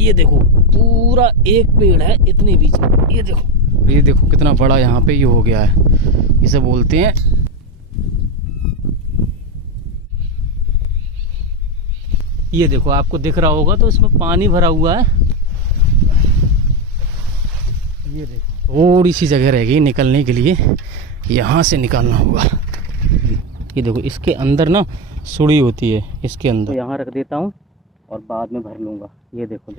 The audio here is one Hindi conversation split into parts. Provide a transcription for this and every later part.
ये देखो पूरा एक पेड़ है इतने बीच में, ये देखो कितना बड़ा यहाँ पे ये हो गया है। इसे बोलते हैं ये देखो, आपको दिख रहा होगा तो इसमें पानी भरा हुआ है। ये देखो थोड़ी सी जगह रह गई निकलने के लिए, यहाँ से निकालना होगा। ये देखो इसके अंदर ना सुड़ी होती है, इसके अंदर यहाँ रख देता हूँ और बाद में भर लूँगा। ये देखो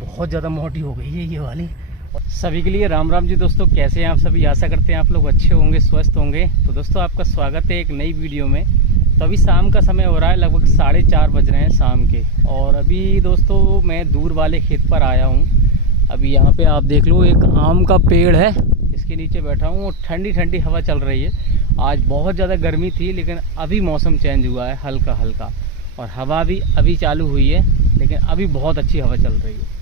बहुत ज़्यादा मोटी हो गई है ये वाली। सभी के लिए राम राम जी दोस्तों, कैसे हैं आप सभी? आशा करते हैं आप लोग अच्छे होंगे, स्वस्थ होंगे। तो दोस्तों आपका स्वागत है एक नई वीडियो में। तो अभी शाम का समय हो रहा है, लगभग 4:30 बज रहे हैं शाम के। और अभी दोस्तों मैं दूर वाले खेत पर आया हूँ। अभी यहाँ पे आप देख लो एक आम का पेड़ है, इसके नीचे बैठा हूँ और ठंडी ठंडी हवा चल रही है। आज बहुत ज़्यादा गर्मी थी लेकिन अभी मौसम चेंज हुआ है हल्का हल्का, और हवा भी अभी चालू हुई है, लेकिन अभी बहुत अच्छी हवा चल रही है।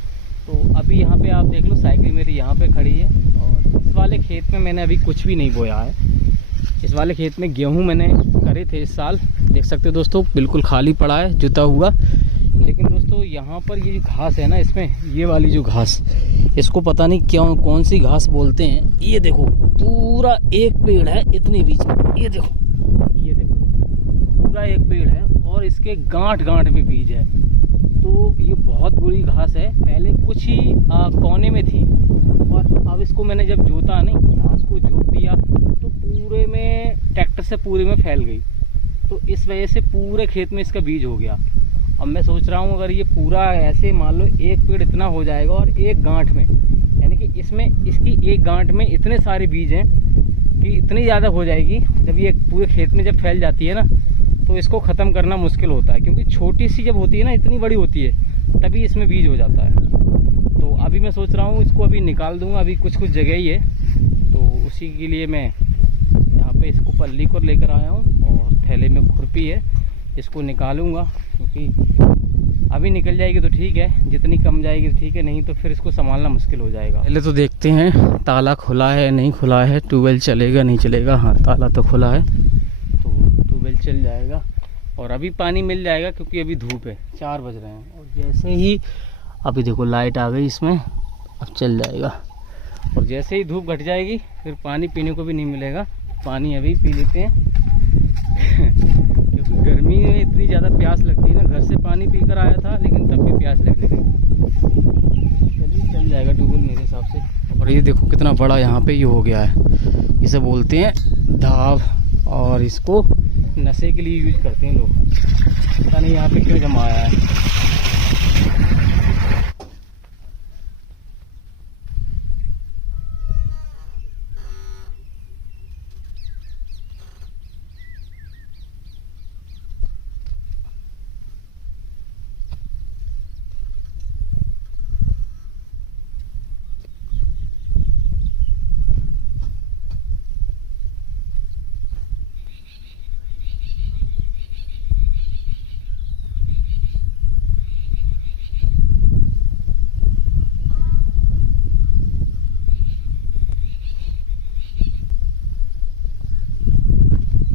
तो अभी यहाँ पे आप देख लो साइकिल मेरी यहाँ पे खड़ी है। और इस वाले खेत में मैंने अभी कुछ भी नहीं बोया है। इस वाले खेत में गेहूँ मैंने करे थे इस साल, देख सकते हो दोस्तों बिल्कुल खाली पड़ा है जुता हुआ। लेकिन दोस्तों यहाँ पर ये जो घास है ना, इसमें ये वाली जो घास, इसको पता नहीं क्यों कौन सी घास बोलते हैं। ये देखो पूरा एक पेड़ है इतने बीच में, ये देखो पूरा एक पेड़ है और इसके गांठ गांठ में बीज है। तो ये बहुत बुरी घास है, पहले कुछ ही कोने में थी और अब इसको मैंने जब जोता नहीं, घास को जोत दिया तो पूरे में ट्रैक्टर से पूरे में फैल गई। तो इस वजह से पूरे खेत में इसका बीज हो गया। अब मैं सोच रहा हूँ अगर ये पूरा ऐसे मान लो एक पेड़ इतना हो जाएगा और एक गांठ में, यानी कि इसमें इसकी एक गांठ में इतने सारे बीज हैं कि इतनी ज़्यादा हो जाएगी। जब ये पूरे खेत में जब फैल जाती है ना, तो इसको ख़त्म करना मुश्किल होता है, क्योंकि छोटी सी जब होती है ना, इतनी बड़ी होती है तभी इसमें बीज हो जाता है। तो अभी मैं सोच रहा हूँ इसको अभी निकाल दूँगा। अभी कुछ कुछ जगह ही है, तो उसी के लिए मैं यहाँ पे इसको पल्ली को लेकर आया हूँ और थैले में खुरपी है, इसको निकालूँगा। क्योंकि अभी निकल जाएगी तो ठीक है, जितनी कम जाएगी तो ठीक है, नहीं तो फिर इसको संभालना मुश्किल हो जाएगा। पहले तो देखते हैं ताला खुला है नहीं खुला है, ट्यूबवेल चलेगा नहीं चलेगा। हाँ ताला तो खुला है, तो ट्यूबवेल चल जाएगा और अभी पानी मिल जाएगा, क्योंकि अभी धूप है, 4 बज रहे हैं। और जैसे ही अभी देखो लाइट आ गई इसमें, अब चल जाएगा। और जैसे ही धूप घट जाएगी फिर पानी पीने को भी नहीं मिलेगा। पानी अभी पी लेते हैं क्योंकि गर्मी में इतनी ज़्यादा प्यास लगती है ना। घर से पानी पीकर आया था लेकिन तब भी प्यास लगने लगी। चलिए चल जाएगा ट्यूबवेल मेरे हिसाब से। और ये देखो कितना बड़ा यहाँ पे ये हो गया है, इसे बोलते हैं ढाब, और इसको नशे के लिए यूज करते हैं लोग। पता नहीं यहाँ पे क्यों जमा आया है।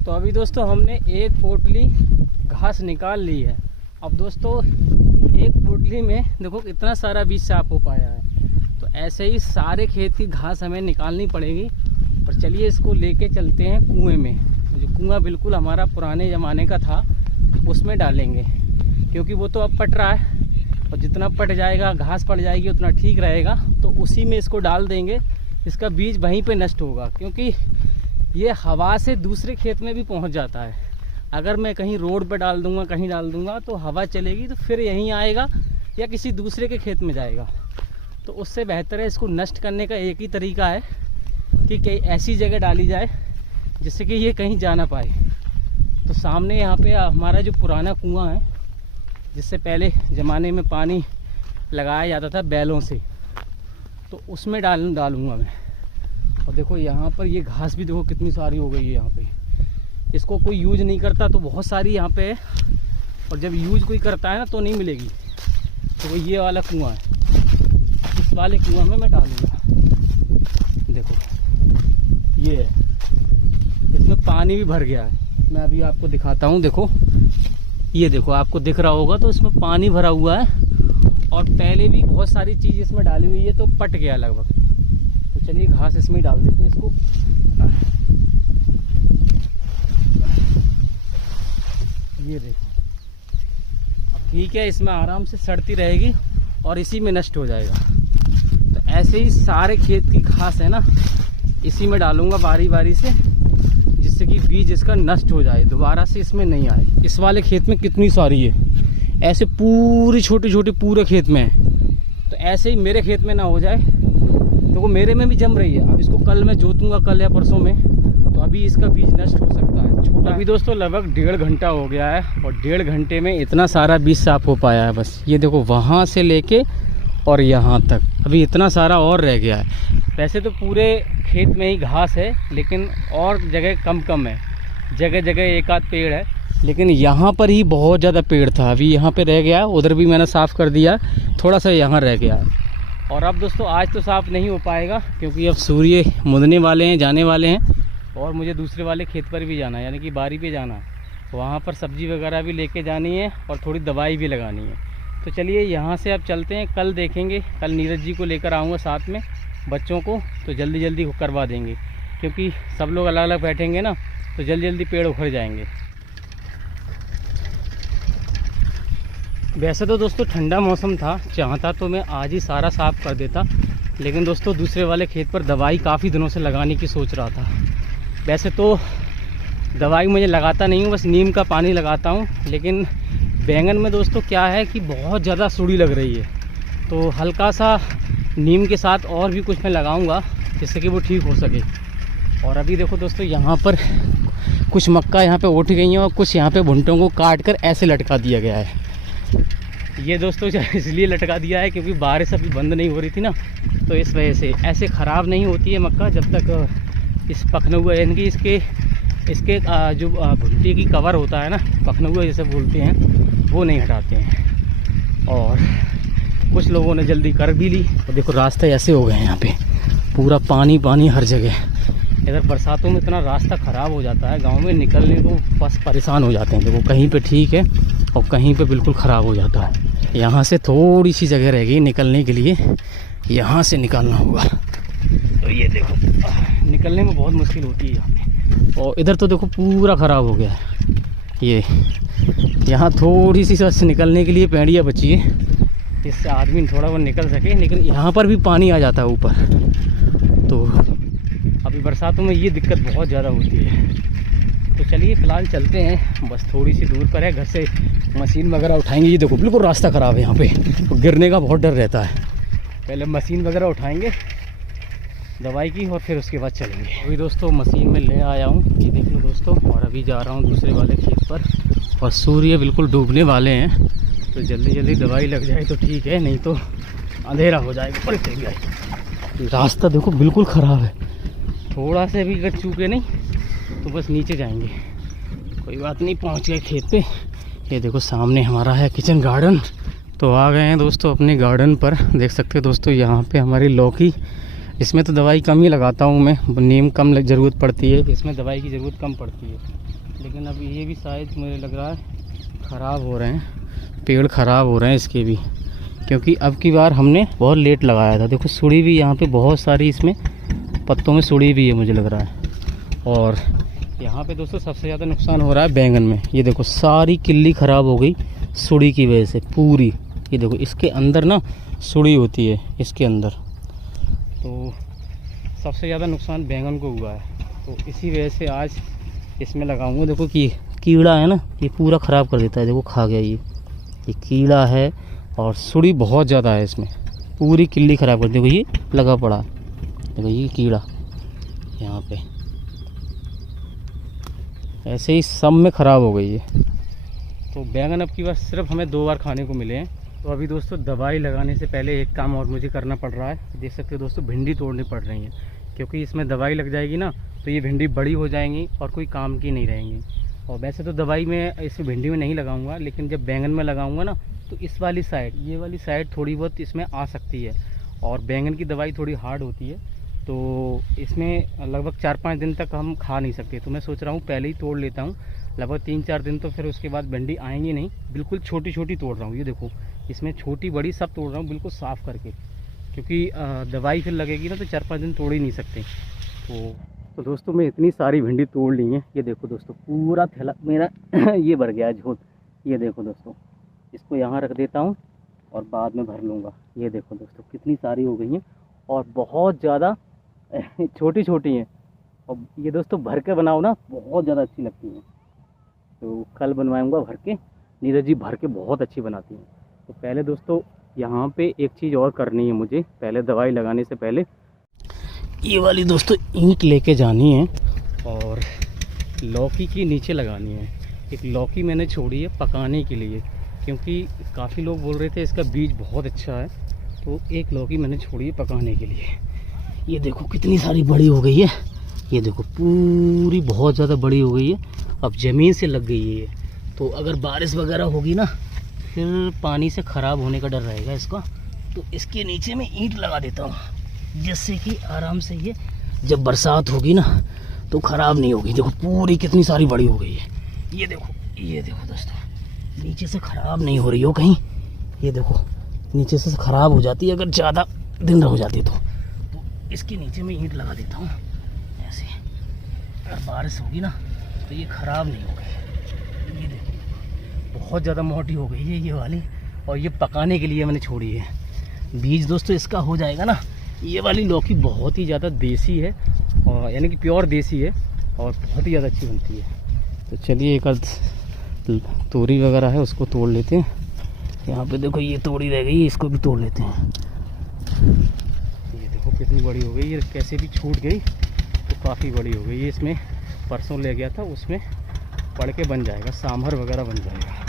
तो अभी दोस्तों हमने एक पोटली घास निकाल ली है। अब दोस्तों एक पोटली में देखो कितना सारा बीज साफ हो पाया है। तो ऐसे ही सारे खेत की घास हमें निकालनी पड़ेगी। और चलिए इसको लेके चलते हैं कुएं में। जो कुआं बिल्कुल हमारा पुराने ज़माने का था उसमें डालेंगे, क्योंकि वो तो अब पट रहा है और जितना पट जाएगा घास पड़ जाएगी उतना ठीक रहेगा। तो उसी में इसको डाल देंगे, इसका बीज वहीं पे नष्ट होगा, क्योंकि ये हवा से दूसरे खेत में भी पहुंच जाता है। अगर मैं कहीं रोड पे डाल दूंगा, कहीं डाल दूंगा, तो हवा चलेगी तो फिर यहीं आएगा या किसी दूसरे के खेत में जाएगा। तो उससे बेहतर है इसको नष्ट करने का एक ही तरीका है कि कहीं ऐसी जगह डाली जाए जिससे कि ये कहीं जा ना पाए। तो सामने यहाँ पे हमारा जो पुराना कुआं है, जिससे पहले ज़माने में पानी लगाया जाता था बैलों से, तो उसमें डालूँगा मैं। और देखो यहाँ पर ये घास भी देखो कितनी सारी हो गई है यहाँ पे। इसको कोई यूज नहीं करता तो बहुत सारी यहाँ पे है, और जब यूज कोई करता है ना तो नहीं मिलेगी। तो वो ये वाला कुआं है, इस वाले कुआं में मैं डालूँगा। देखो ये है, इसमें पानी भी भर गया है। मैं अभी आपको दिखाता हूँ। देखो ये देखो, आपको दिख रहा होगा तो इसमें पानी भरा हुआ है और पहले भी बहुत सारी चीज़ इसमें डाली हुई है तो पट गया लगभग। तो चलिए घास इसमें ही डाल देते हैं इसको। ये देखो, अब ठीक है, इसमें आराम से सड़ती रहेगी और इसी में नष्ट हो जाएगा। तो ऐसे ही सारे खेत की घास है ना, इसी में डालूंगा बारी बारी से, जिससे कि बीज इसका नष्ट हो जाए, दोबारा से इसमें नहीं आए। इस वाले खेत में कितनी सारी है, ऐसे पूरी छोटी छोटी पूरे खेत में है। तो ऐसे ही मेरे खेत में ना हो जाए, तो वो मेरे में भी जम रही है। अब इसको कल मैं जोतूंगा, कल या परसों में, तो अभी इसका बीज नष्ट हो सकता है, छोटा। अभी दोस्तों लगभग 1.5 घंटा हो गया है और 1.5 घंटे में इतना सारा बीज साफ हो पाया है। बस ये देखो, वहाँ से लेके और यहाँ तक अभी इतना सारा और रह गया है। वैसे तो पूरे खेत में ही घास है, लेकिन और जगह कम कम है, जगह जगह एक आध पेड़ है, लेकिन यहाँ पर ही बहुत ज़्यादा पेड़ था। अभी यहाँ पे रह गया, उधर भी मैंने साफ़ कर दिया, थोड़ा सा यहाँ रह गया। और अब दोस्तों आज तो साफ़ नहीं हो पाएगा, क्योंकि अब सूर्य मुदने वाले हैं, जाने वाले हैं, और मुझे दूसरे वाले खेत पर भी जाना है, यानी कि बारी पे जाना है। वहाँ पर सब्ज़ी वगैरह भी लेके जानी है और थोड़ी दवाई भी लगानी है। तो चलिए यहाँ से अब चलते हैं, कल देखेंगे। कल नीरज जी को लेकर आऊँगा साथ में, बच्चों को, तो जल्दी जल्दी करवा देंगे, क्योंकि सब लोग अलग अलग बैठेंगे ना, तो जल्दी जल्दी पेड़ उखड़ जाएंगे। वैसे तो दोस्तों ठंडा मौसम था, चाहता तो मैं आज ही सारा साफ़ कर देता, लेकिन दोस्तों दूसरे वाले खेत पर दवाई काफ़ी दिनों से लगाने की सोच रहा था। वैसे तो दवाई मुझे लगाता नहीं हूँ, बस नीम का पानी लगाता हूँ, लेकिन बैंगन में दोस्तों क्या है कि बहुत ज़्यादा सुड़ी लग रही है, तो हल्का सा नीम के साथ और भी कुछ मैं लगाऊंगा, जिससे कि वो ठीक हो सके। और अभी देखो दोस्तों, यहाँ पर कुछ मक्का यहाँ पे उठ गई हैं और कुछ यहाँ पे भुंटों को काट कर ऐसे लटका दिया गया है। ये दोस्तों इसलिए लटका दिया है क्योंकि बारिश अभी बंद नहीं हो रही थी ना, तो इस वजह से ऐसे ख़राब नहीं होती है मक्का जब तक इस पखनउआ, यानी कि इसके जो भुट्टी की कवर होता है ना, पखनउआ जैसे बोलते हैं, वो नहीं हटाते हैं। और कुछ लोगों ने जल्दी कर भी ली। और देखो रास्ते ऐसे हो गए हैं, यहाँ पे पूरा पानी पानी हर जगह। इधर बरसातों में इतना रास्ता ख़राब हो जाता है, गांव में निकलने को बस परेशान हो जाते हैं। देखो कहीं पे ठीक है और कहीं पे बिल्कुल ख़राब हो जाता है। यहाँ से थोड़ी सी जगह रह गई निकलने के लिए, यहाँ से निकालना होगा। तो ये देखो निकलने में बहुत मुश्किल होती है यहाँ पे। और इधर तो देखो पूरा ख़राब हो गया है। ये यहाँ थोड़ी सी बस निकलने के लिए पेड़ियाँ बची है, जिससे आदमी थोड़ा बहुत निकल सके, लेकिन यहाँ पर भी पानी आ जाता है ऊपर। तो अभी बरसातों में ये दिक्कत बहुत ज़्यादा होती है। तो चलिए फ़िलहाल चलते हैं, बस थोड़ी सी दूर पर है, घर से मशीन वगैरह उठाएंगे। ये देखो बिल्कुल रास्ता ख़राब है यहाँ पे, तो गिरने का बहुत डर रहता है। पहले मशीन वगैरह उठाएंगे दवाई की, और फिर उसके बाद चलेंगे। अभी दोस्तों मशीन में ले आया हूँ, ये देख लो दोस्तों, और अभी जा रहा हूँ दूसरे वाले खेत पर। और सूर्य बिल्कुल डूबने वाले हैं, तो जल्दी जल्दी दवाई लग जाए तो ठीक है, नहीं तो अंधेरा हो जाएगा। पर रास्ता देखो बिल्कुल ख़राब है, थोड़ा से भी अगर चूके नहीं तो बस नीचे जाएंगे। कोई बात नहीं, पहुंच गए खेत पे। ये देखो सामने हमारा है किचन गार्डन। तो आ गए हैं दोस्तों अपने गार्डन पर। देख सकते हो दोस्तों यहाँ पे हमारी लौकी, इसमें तो दवाई कम ही लगाता हूँ मैं, नीम कम ज़रूरत पड़ती है, इसमें दवाई की ज़रूरत कम पड़ती है। लेकिन अब ये भी शायद मुझे लग रहा है ख़राब हो रहे हैं, पेड़ ख़राब हो रहे हैं इसके भी, क्योंकि अब की बार हमने बहुत लेट लगाया था। देखो सुड़ी भी यहाँ पे बहुत सारी, इसमें पत्तों में सुड़ी भी है मुझे लग रहा है। और यहाँ पे दोस्तों सबसे ज़्यादा नुकसान हो रहा है बैंगन में। ये देखो सारी किल्ली ख़राब हो गई सुड़ी की वजह से पूरी। ये देखो इसके अंदर ना सुड़ी होती है इसके अंदर, तो सबसे ज़्यादा नुकसान बैंगन को हुआ है। तो इसी वजह से आज इसमें लगाऊंगा। देखो कि कीड़ा है ना, ये पूरा ख़राब कर देता है। देखो खा गया ये कीड़ा है, और सुड़ी बहुत ज़्यादा है इसमें, पूरी किल्ली ख़राब कर। देखो ये लगा पड़ा, देखो ये कीड़ा यहाँ पे, ऐसे ही सब में ख़राब हो गई है। तो बैंगन अब की बार सिर्फ हमें 2 बार खाने को मिले हैं। तो अभी दोस्तों दवाई लगाने से पहले एक काम और मुझे करना पड़ रहा है। देख सकते हो दोस्तों भिंडी तोड़नी पड़ रही है, क्योंकि इसमें दवाई लग जाएगी ना तो ये भिंडी बड़ी हो जाएंगी और कोई काम की नहीं रहेंगी। और वैसे तो दवाई में इस भिंडी में नहीं लगाऊंगा, लेकिन जब बैंगन में लगाऊंगा ना तो इस वाली साइड, ये वाली साइड थोड़ी बहुत इसमें आ सकती है। और बैंगन की दवाई थोड़ी हार्ड होती है, तो इसमें लगभग 4-5 दिन तक हम खा नहीं सकते। तो मैं सोच रहा हूँ पहले ही तोड़ लेता हूँ, लगभग 3-4 दिन, तो फिर उसके बाद भिंडी आएंगी नहीं। बिल्कुल छोटी छोटी तोड़ रहा हूँ। ये देखो इसमें छोटी बड़ी सब तोड़ रहा हूँ बिल्कुल साफ़ करके, क्योंकि दवाई फिर लगेगी ना तो 4-5 दिन तोड़ ही नहीं सकते। तो दोस्तों मैं इतनी सारी भिंडी तोड़ ली है। ये देखो दोस्तों पूरा थैला मेरा ये भर गया है झोल। ये देखो दोस्तों, इसको यहाँ रख देता हूँ और बाद में भर लूँगा। ये देखो दोस्तों कितनी सारी हो गई हैं और बहुत ज़्यादा छोटी छोटी हैं। और ये दोस्तों भर के बनाओ ना बहुत ज़्यादा अच्छी लगती हैं। तो कल बनवाऊँगा भर के। नीरज जी भर के बहुत अच्छी बनाती हैं। तो पहले दोस्तों यहाँ पे एक चीज़ और करनी है मुझे, पहले दवाई लगाने से पहले ये वाली दोस्तों ईंट लेके जानी है और लौकी की नीचे लगानी है। एक लौकी मैंने छोड़ी है पकाने के लिए, क्योंकि काफ़ी लोग बोल रहे थे इसका बीज बहुत अच्छा है, तो एक लौकी मैंने छोड़ी है पकाने के लिए। ये देखो कितनी सारी बड़ी हो गई है। ये देखो पूरी बहुत ज़्यादा बड़ी हो गई है। अब ज़मीन से लग गई है ये, तो अगर बारिश वगैरह होगी ना फिर पानी से ख़राब होने का डर रहेगा इसका। तो इसके नीचे मैं ईंट लगा देता हूँ, जिससे कि आराम से ये जब बरसात होगी ना तो ख़राब नहीं होगी। देखो पूरी कितनी सारी बड़ी हो गई है। ये देखो दोस्तों नीचे से ख़राब नहीं हो रही हो कहीं। ये देखो नीचे से ख़राब हो जाती है अगर ज़्यादा दिन हो जाती तो इसके नीचे मैं ईंट लगा देता हूँ ऐसे। अगर बारिश होगी ना तो ये ख़राब नहीं होगी। ये देखो बहुत ज़्यादा मोटी हो गई है ये वाली, और ये पकाने के लिए मैंने छोड़ी है। बीज दोस्तों इसका हो जाएगा ना। ये वाली लौकी बहुत ही ज़्यादा देसी है, और यानी कि प्योर देसी है और बहुत ही ज़्यादा अच्छी बनती है। तो चलिए एक आध तोरी वगैरह है उसको तोड़ लेते हैं। यहाँ पे देखो ये तोड़ी रह गई, इसको भी तोड़ लेते हैं। ये देखो कितनी बड़ी हो गई, ये कैसे भी छूट गई तो काफ़ी बड़ी हो गई है। इसमें परसों ले गया था, उसमें पड़ के बन जाएगा, सांभर वगैरह बन जाएगा।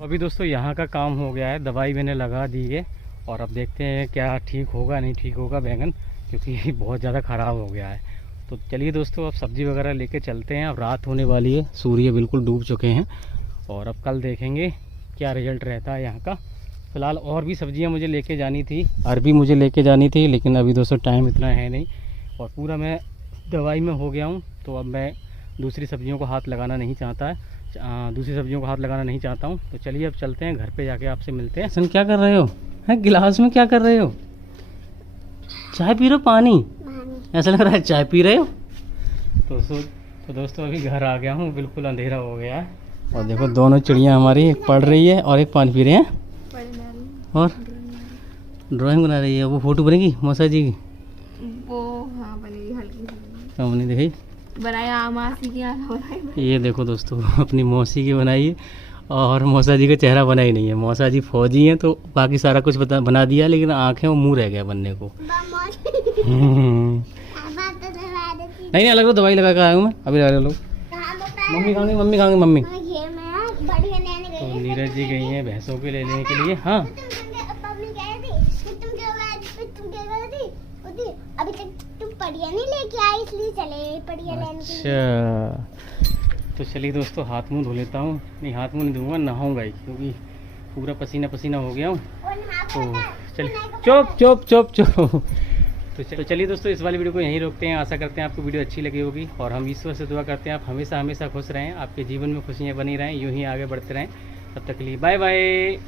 अभी दोस्तों यहाँ का काम हो गया है, दवाई मैंने लगा दी है और अब देखते हैं क्या ठीक होगा नहीं ठीक होगा बैंगन, क्योंकि बहुत ज़्यादा ख़राब हो गया है। तो चलिए दोस्तों अब सब्ज़ी वगैरह लेके चलते हैं। अब रात होने वाली है, सूर्य बिल्कुल डूब चुके हैं और अब कल देखेंगे क्या रिजल्ट रहता है यहाँ का। फ़िलहाल और भी सब्जियाँ मुझे लेके जानी थी, अरबी मुझे लेके जानी थी, लेकिन अभी दोस्तों टाइम इतना है नहीं और पूरा मैं दवाई में हो गया हूँ। तो अब मैं दूसरी सब्जियों को हाथ लगाना नहीं चाहता हूँ। तो चलिए अब चलते हैं, घर पे जाके आपसे मिलते हैं। सन क्या कर रहे हो? हैं गिलास में क्या कर रहे हो? चाय पी रहे हो? पानी ऐसा लग रहा है चाय पी रहे हो। तो दोस्तों अभी घर आ गया हूँ, बिल्कुल अंधेरा हो गया है और देखो दोनों चिड़ियाँ हमारी, एक पढ़ रही है और एक पानी पी रहे हैं और ड्राइंग बना रही है। वो फोटो बनेगी मौसा जी की? वो हाँ बनेगी, हल्की सी हमने देखी बनाया मासी की। ये देखो दोस्तों अपनी मौसी की बनाई है और मौसा जी का चेहरा बना ही नहीं है। मौसा जी फौजी हैं तो बाकी सारा कुछ बना दिया, लेकिन आँखें और मुंह रह गया बनने को। नहीं अलग तो दवाई लगा कर आया हूँ मैं, अभी लगा लो। मम्मी खाएंगे। तो नीरज जी गई हैं भैंसों के लेने के लिए। हाँ अभी तक तुम पड़िया नहीं लेके आई, इसलिए चले पड़िया लेने। अच्छा तो चलिए दोस्तों हाथ मुंह धो लेता हूँ। नहीं हाथ मुंह नहीं धोऊंगा, नहाऊंगा ही, क्योंकि पूरा पसीना पसीना हो गया हूँ। तो चलिए तो चलिए दोस्तों इस वाली वीडियो को यहीं रोकते हैं। आशा करते हैं आपको वीडियो अच्छी लगी होगी और हम ईश्वर से दुआ करते हैं आप हमेशा खुश रहें, आपके जीवन में खुशियाँ बनी रहें, यूँ ही आगे बढ़ते रहें। तब तक के लिए बाय बाय।